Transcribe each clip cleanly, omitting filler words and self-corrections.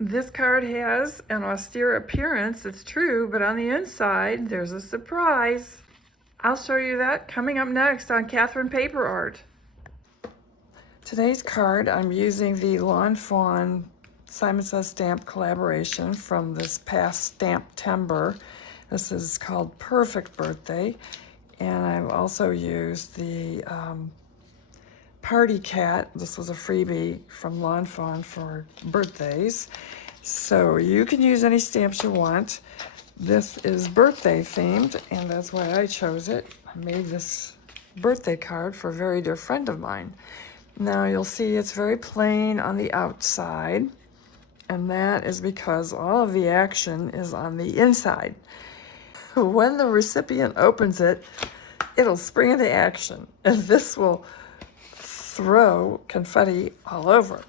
This card has an austere appearance, it's true, but on the inside, there's a surprise. I'll show you that coming up next on Catherine Paper Art. Today's card, I'm using the Lawn Fawn Says Stamp Collaboration from this past Stamptember. This is called Purrfect Birthday, and I've also used the Party Cat. This was a freebie from Lawn Fawn for birthdays. So you can use any stamps you want. This is birthday themed, and that's why I chose it. I made this birthday card for a very dear friend of mine. Now you'll see it's very plain on the outside, and that is because all of the action is on the inside. When the recipient opens it, it'll spring into action, and this will throw confetti all over.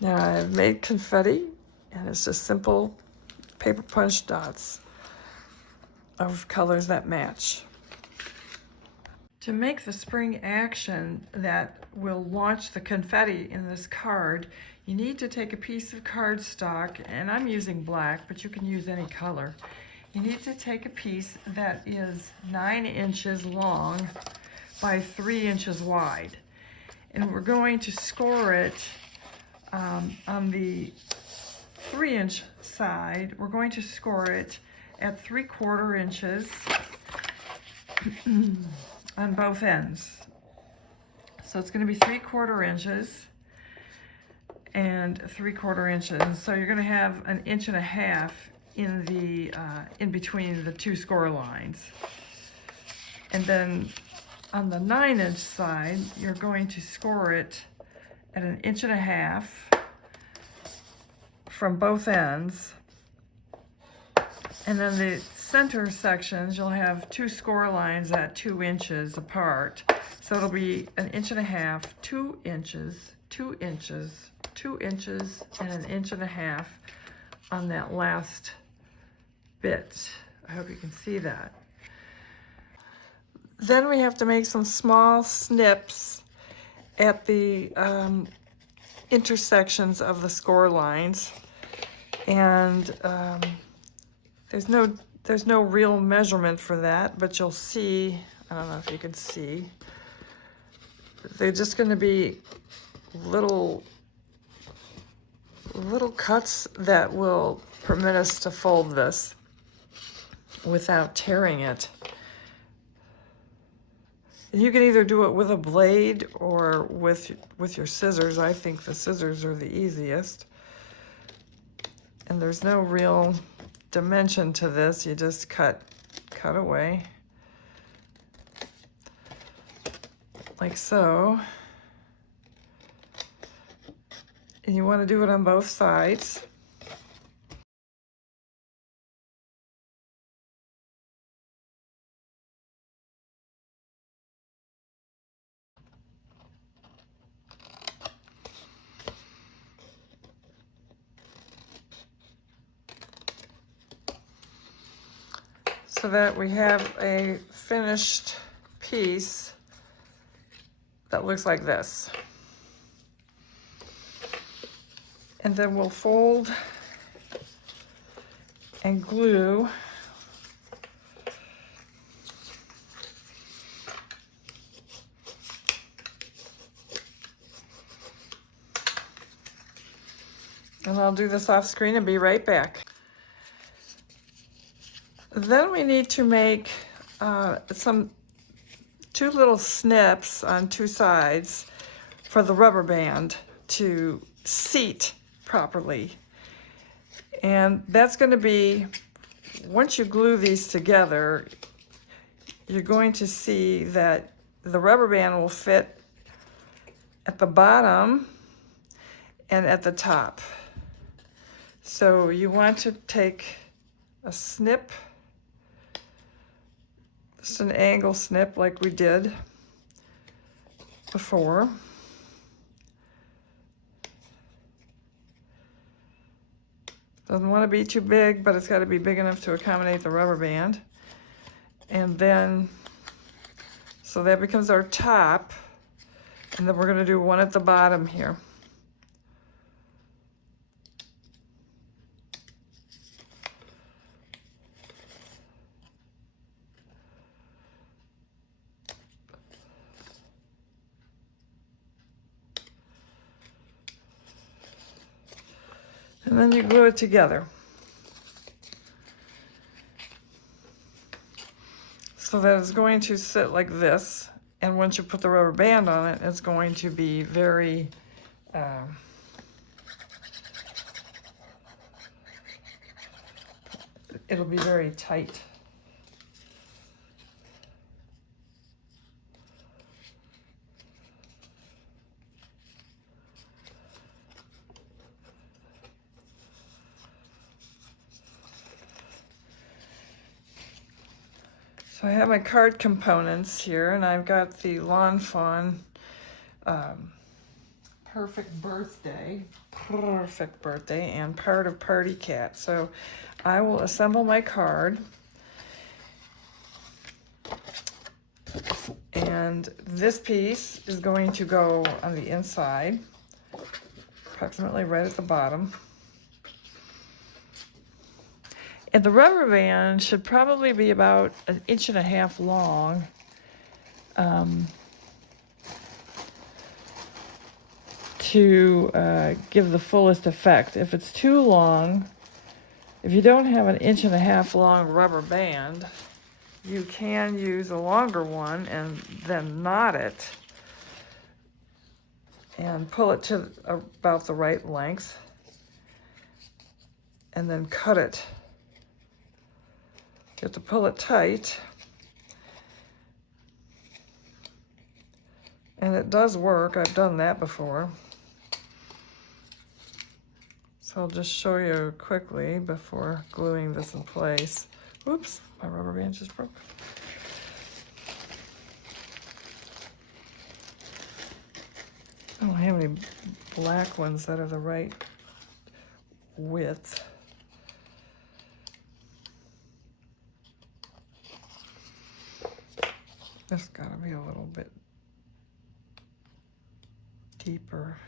Now I've made confetti, and it's just simple paper punch dots of colors that match. To make the spring action that will launch the confetti in this card, you need to take a piece of cardstock, and I'm using black, but you can use any color. You need to take a piece that is 9 inches long by 3 inches wide. And we're going to score it on the 3-inch side. We're going to score it at 3/4 inches on both ends. So it's going to be 3/4 inches and 3/4 inches. So you're going to have 1.5 inches in the in between the two score lines. And then on the 9-inch side, you're going to score it at 1.5 inches from both ends. And then the center sections, you'll have two score lines at 2 inches apart. So it'll be 1.5 inches, 2 inches, 2 inches, 2 inches, and 1.5 inches on that last bit. I hope you can see that. Then we have to make some small snips at the intersections of the score lines, and there's no real measurement for that, but you'll see. I don't know if you can see. They're just going to be little cuts that will permit us to fold this without tearing it. And you can either do it with a blade or with your scissors. I think the scissors are the easiest. And there's no real dimension to this. You just cut away like so. And you want to do it on both sides. So that we have a finished piece that looks like this. And then we'll fold and glue and I'll do this off screen and be right back. Then we need to make two little snips on two sides for the rubber band to seat properly. And that's going to be, once you glue these together, you're going to see that the rubber band will fit at the bottom and at the top. So you want to take a snip, just an angle snip like we did before. Doesn't want to be too big, but it's got to be big enough to accommodate the rubber band. And then, so that becomes our top, and then we're going to do one at the bottom here. And then you glue it together. So that it's going to sit like this. And once you put the rubber band on it, it's going to be very, it'll be very tight. So I have my card components here, and I've got the Lawn Fawn Purrfect Birthday, and part of Party Cat. So I will assemble my card, and this piece is going to go on the inside, approximately right at the bottom. And the rubber band should probably be about 1.5 inches long. To give the fullest effect. If it's too long, if you don't have an 1.5 inch long rubber band, you can use a longer one and then knot it and pull it to about the right length and then cut it. You have to pull it tight, and it does work. I've done that before. So I'll just show you quickly before gluing this in place. Oops, my rubber band just broke. I don't have any black ones that are the right width. This gotta be a little bit deeper.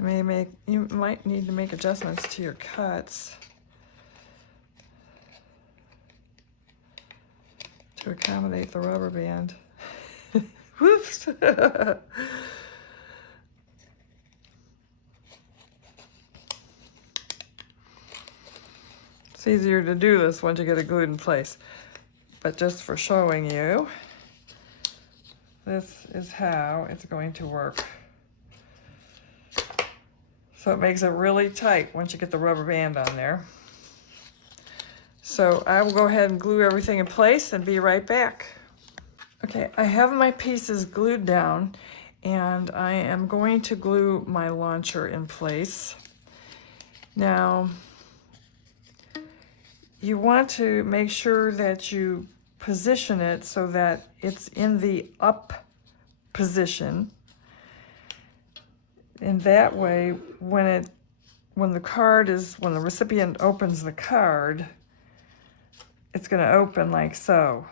You might need to make adjustments to your cuts to accommodate the rubber band. Whoops. It's easier to do this once you get it glued in place. But just for showing you, this is how it's going to work. So it makes it really tight once you get the rubber band on there. So I will go ahead and glue everything in place and be right back. Okay, I have my pieces glued down, and I am going to glue my launcher in place. Now, you want to make sure that you position it so that it's in the up position. And that way, when the recipient opens the card, it's going to open like so.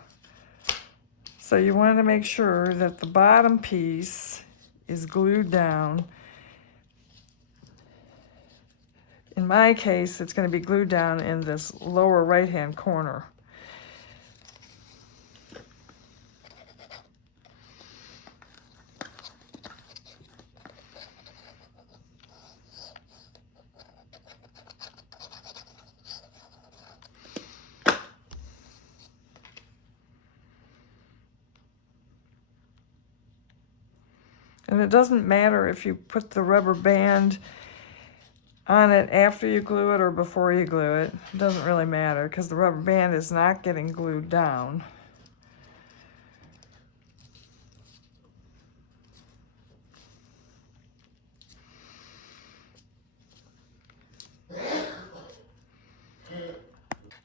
So you want to make sure that the bottom piece is glued down. In my case, it's going to be glued down in this lower right-hand corner. And it doesn't matter if you put the rubber band on it after you glue it or before you glue it. It doesn't really matter because the rubber band is not getting glued down.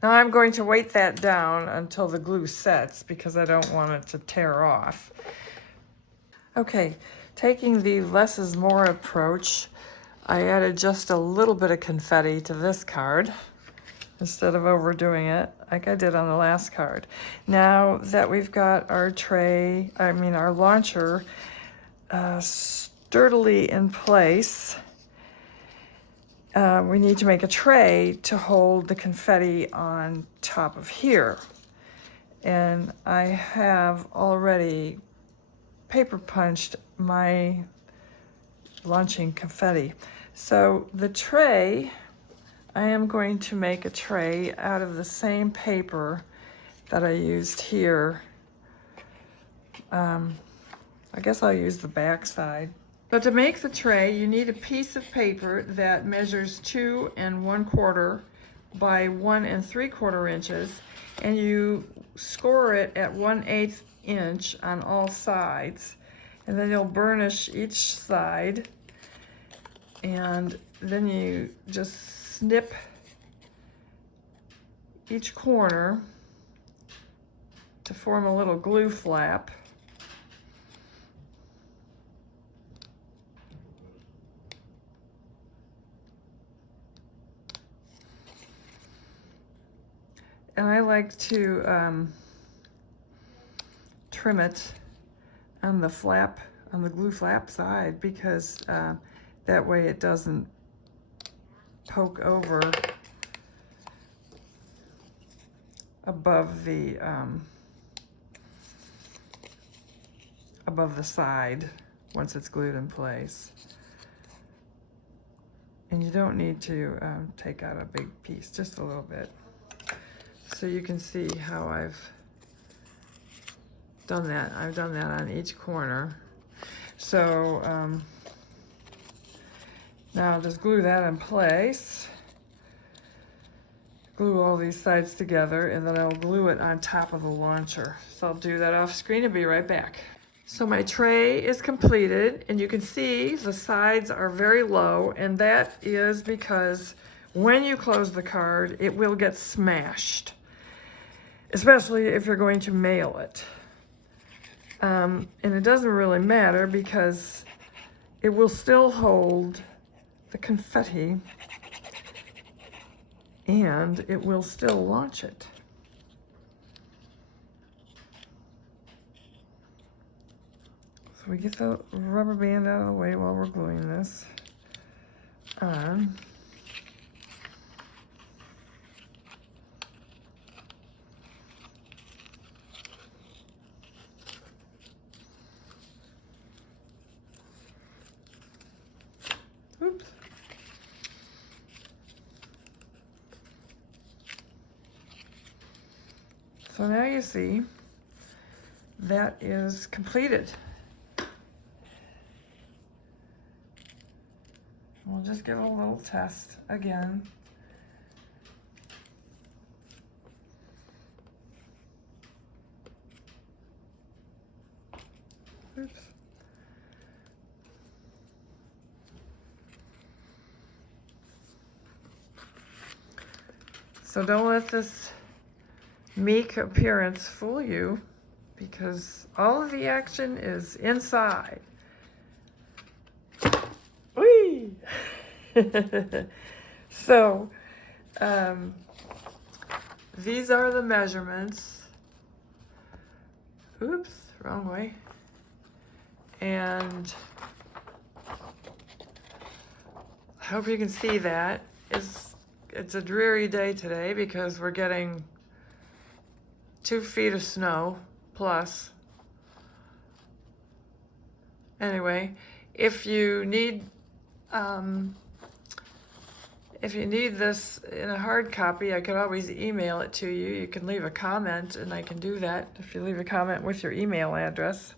Now I'm going to weight that down until the glue sets because I don't want it to tear off. Okay, taking the less is more approach, I added just a little bit of confetti to this card instead of overdoing it like I did on the last card. Now that we've got our our launcher sturdily in place, we need to make a tray to hold the confetti on top of here. And I have already paper punched my launching confetti. So the tray, I am going to make a tray out of the same paper that I used here. I guess I'll use the back side. But to make the tray, you need a piece of paper that measures 2 1/4 by 1 3/4 inches, and you score it at 1/8 inch on all sides, and then you'll burnish each side, and then you just snip each corner to form a little glue flap. And I like to trim it on the flap, on the glue flap side, because that way it doesn't poke over above the side once it's glued in place. And you don't need to take out a big piece, just a little bit. So you can see how I've done that. I've done that on each corner. So now I'll just glue that in place. Glue all these sides together, and then I'll glue it on top of the launcher. So I'll do that off screen and be right back. So my tray is completed, and you can see the sides are very low, and that is because when you close the card, it will get smashed, especially if you're going to mail it. And it doesn't really matter because it will still hold the confetti, and it will still launch it. So we get the rubber band out of the way while we're gluing this on. Oops. So now you see that is completed. We'll just give it a little test again. Oops. So don't let this meek appearance fool you, because all of the action is inside. Whee! So these are the measurements. Oops, wrong way. And I hope you can see that. It's a dreary day today because we're getting 2 feet of snow plus. Anyway, if you need this in a hard copy, I could always email it to you. You can leave a comment, and I can do that if you leave a comment with your email address.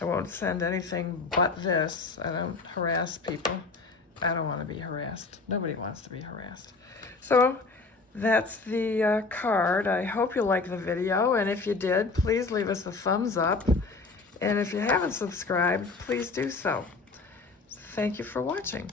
I won't send anything but this. I don't harass people. I don't want to be harassed. Nobody wants to be harassed. So that's the card. I hope you liked the video, and if you did, please leave us a thumbs up. And if you haven't subscribed, please do so. Thank you for watching.